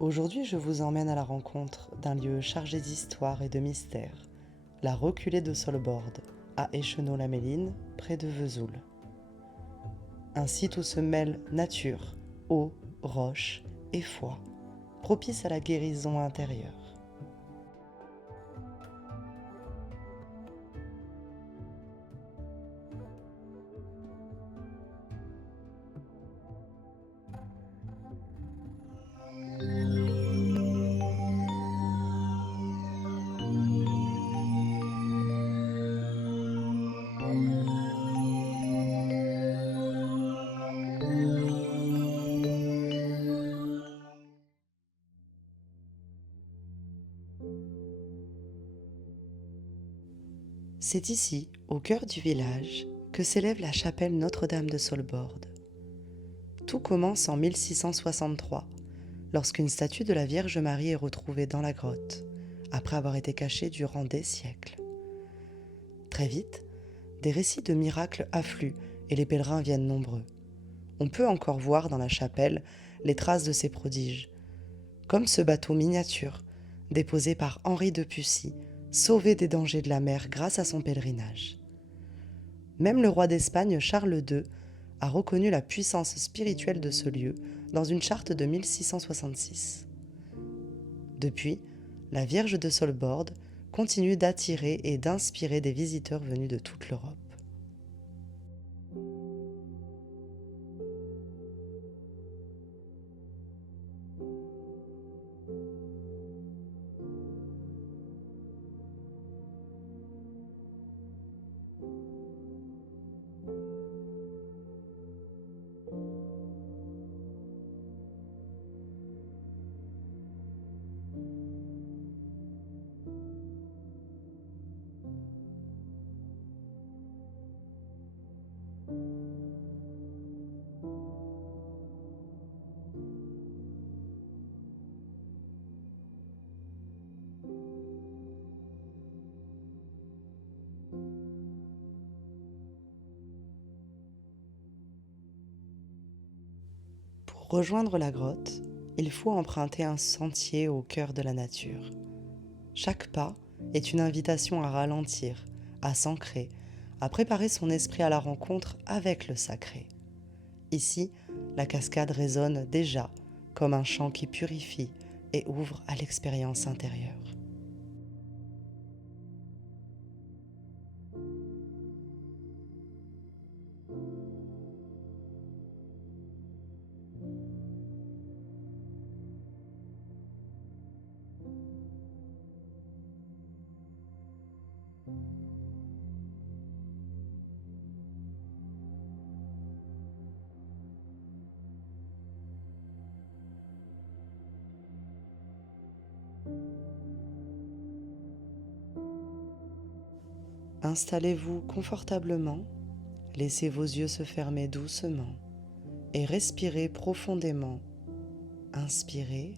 Aujourd'hui, je vous emmène à la rencontre d'un lieu chargé d'histoire et de mystère, la reculée de Solbord, à Écheneau-la-Méline, près de Vesoul. Un site où se mêlent nature, eau, roches et foi, propice à la guérison intérieure. C'est ici, au cœur du village, que s'élève la chapelle Notre-Dame de Solbord. Tout commence en 1663, lorsqu'une statue de la Vierge Marie est retrouvée dans la grotte, après avoir été cachée durant des siècles. Très vite, des récits de miracles affluent et les pèlerins viennent nombreux. On peut encore voir dans la chapelle les traces de ces prodiges, comme ce bateau miniature déposé par Henri de Pussy, sauvé des dangers de la mer grâce à son pèlerinage. Même le roi d'Espagne Charles II a reconnu la puissance spirituelle de ce lieu dans une charte de 1666. Depuis, la Vierge de Solbord continue d'attirer et d'inspirer des visiteurs venus de toute l'Europe. Pour rejoindre la grotte, il faut emprunter un sentier au cœur de la nature. Chaque pas est une invitation à ralentir, à s'ancrer, à préparer son esprit à la rencontre avec le sacré. Ici, la cascade résonne déjà comme un chant qui purifie et ouvre à l'expérience intérieure. Installez-vous confortablement, laissez vos yeux se fermer doucement et respirez profondément. Inspirez,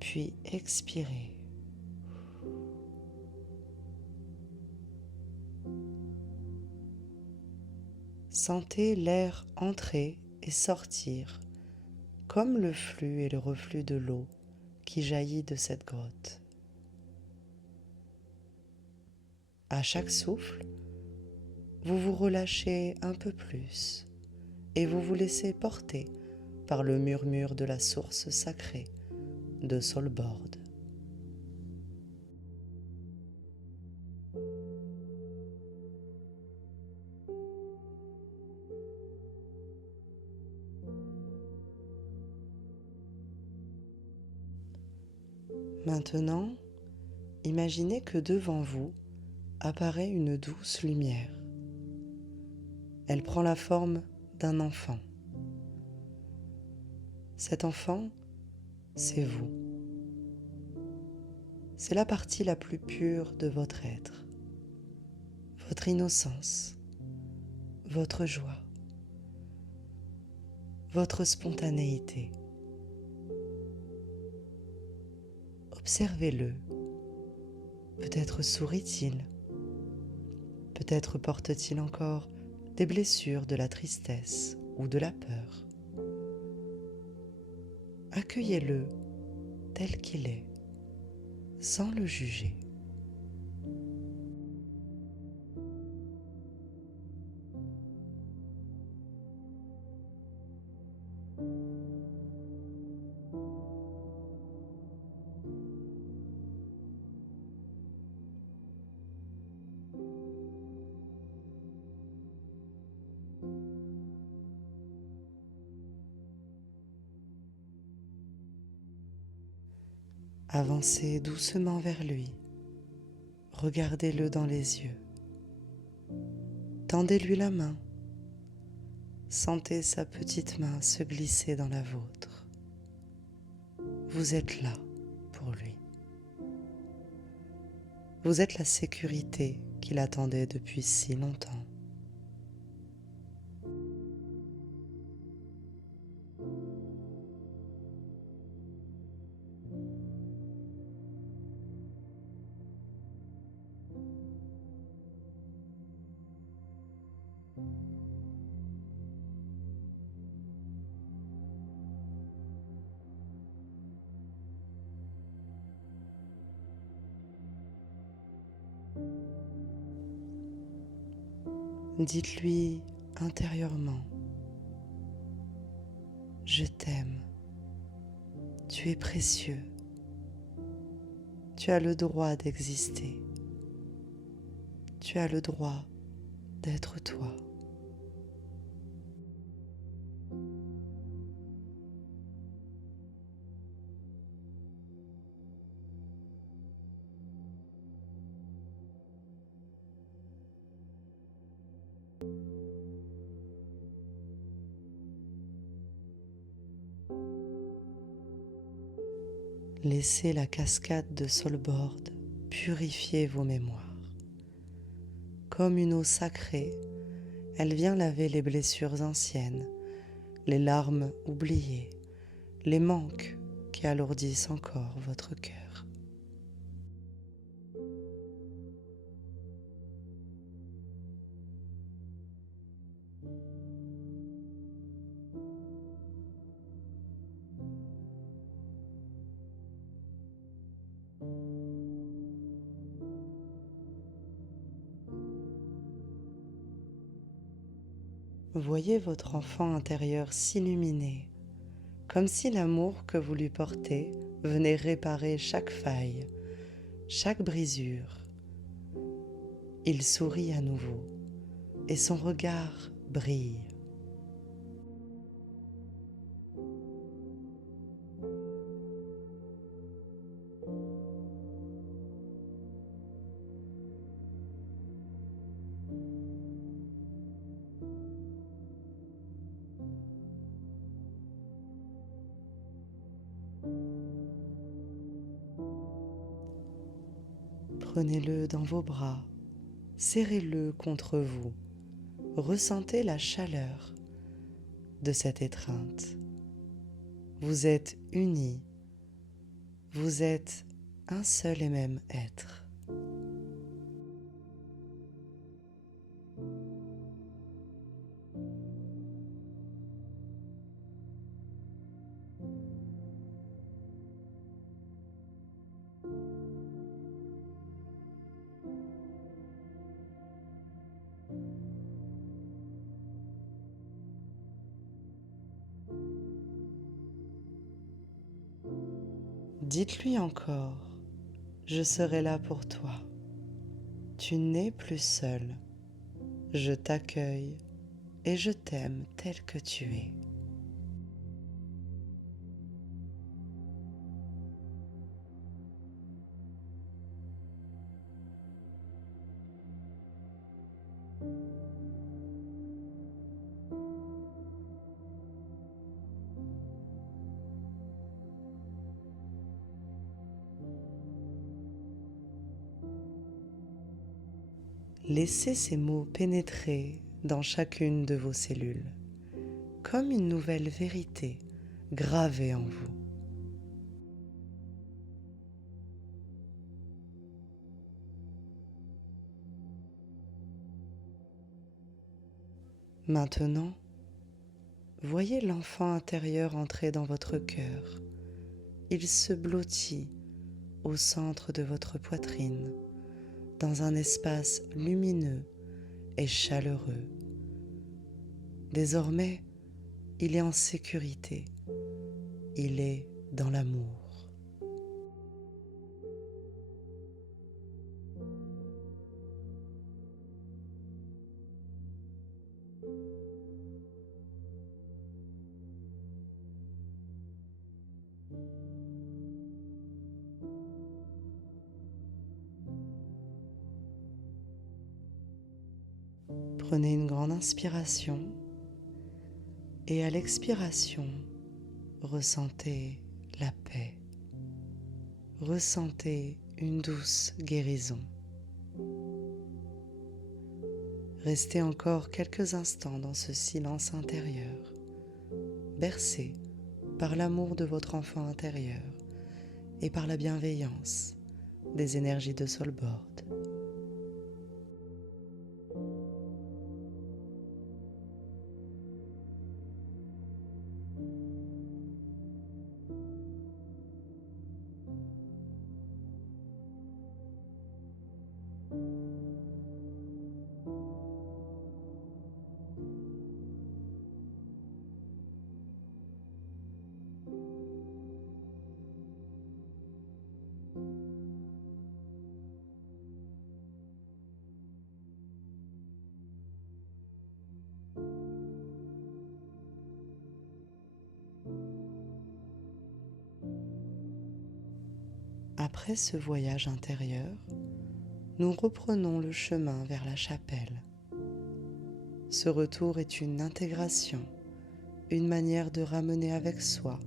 puis expirez. Sentez l'air entrer et sortir, comme le flux et le reflux de l'eau qui jaillit de cette grotte. À chaque souffle, vous vous relâchez un peu plus et vous vous laissez porter par le murmure de la source sacrée de Solbord. Maintenant, imaginez que devant vous apparaît une douce lumière. Elle prend la forme d'un enfant. Cet enfant, c'est vous. C'est la partie la plus pure de votre être, votre innocence, votre joie, votre spontanéité. Observez-le. Peut-être sourit-il, peut-être porte-t-il encore des blessures de la tristesse ou de la peur. accueillez-le tel qu'il est, sans le juger. Avancez doucement vers lui, regardez-le dans les yeux, tendez-lui la main, sentez sa petite main se glisser dans la vôtre. Vous êtes là pour lui. Vous êtes la sécurité qu'il attendait depuis si longtemps. Dites-lui intérieurement, je t'aime, tu es précieux, tu as le droit d'exister, tu as le droit d'être toi. Laissez la cascade de Solbord purifier vos mémoires. Comme une eau sacrée, elle vient laver les blessures anciennes, les larmes oubliées, les manques qui alourdissent encore votre cœur. Voyez votre enfant intérieur s'illuminer, comme si l'amour que vous lui portez venait réparer chaque faille, chaque brisure. Il sourit à nouveau et son regard brille. Prenez-le dans vos bras, serrez-le contre vous, ressentez la chaleur de cette étreinte. Vous êtes unis, vous êtes un seul et même être. Dites-lui encore, je serai là pour toi. Tu n'es plus seul. Je t'accueille et je t'aime tel que tu es. Laissez ces mots pénétrer dans chacune de vos cellules, comme une nouvelle vérité gravée en vous. Maintenant, Voyez l'enfant intérieur entrer dans votre cœur. Il se blottit au centre de votre poitrine, dans un espace lumineux et chaleureux. Désormais, il est en sécurité. Il est dans l'amour. Prenez une grande inspiration et à l'expiration, ressentez la paix. Ressentez une douce guérison. Restez encore quelques instants dans ce silence intérieur, bercé par l'amour de votre enfant intérieur et par la bienveillance des énergies de Soulboard. Après ce voyage intérieur, nous reprenons le chemin vers la chapelle. Ce retour est une intégration, une manière de ramener avec soi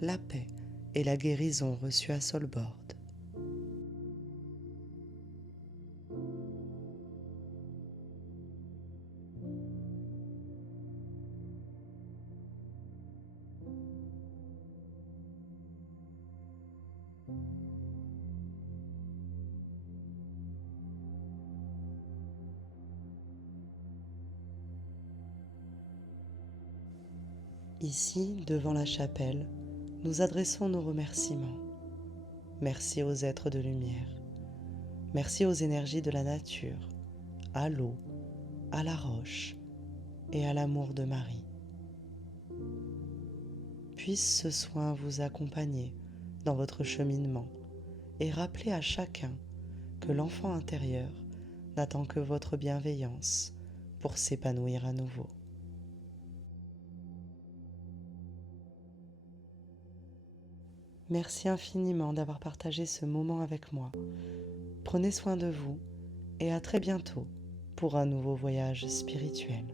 la paix et la guérison reçue à Soulboard. Ici, devant la chapelle, nous adressons nos remerciements. Merci aux êtres de lumière. Merci aux énergies de la nature, à l'eau, à la roche et à l'amour de Marie. Puisse ce soin vous accompagner dans votre cheminement et rappeler à chacun que l'enfant intérieur n'attend que votre bienveillance pour s'épanouir à nouveau. Merci infiniment d'avoir partagé ce moment avec moi. Prenez soin de vous et à très bientôt pour un nouveau voyage spirituel.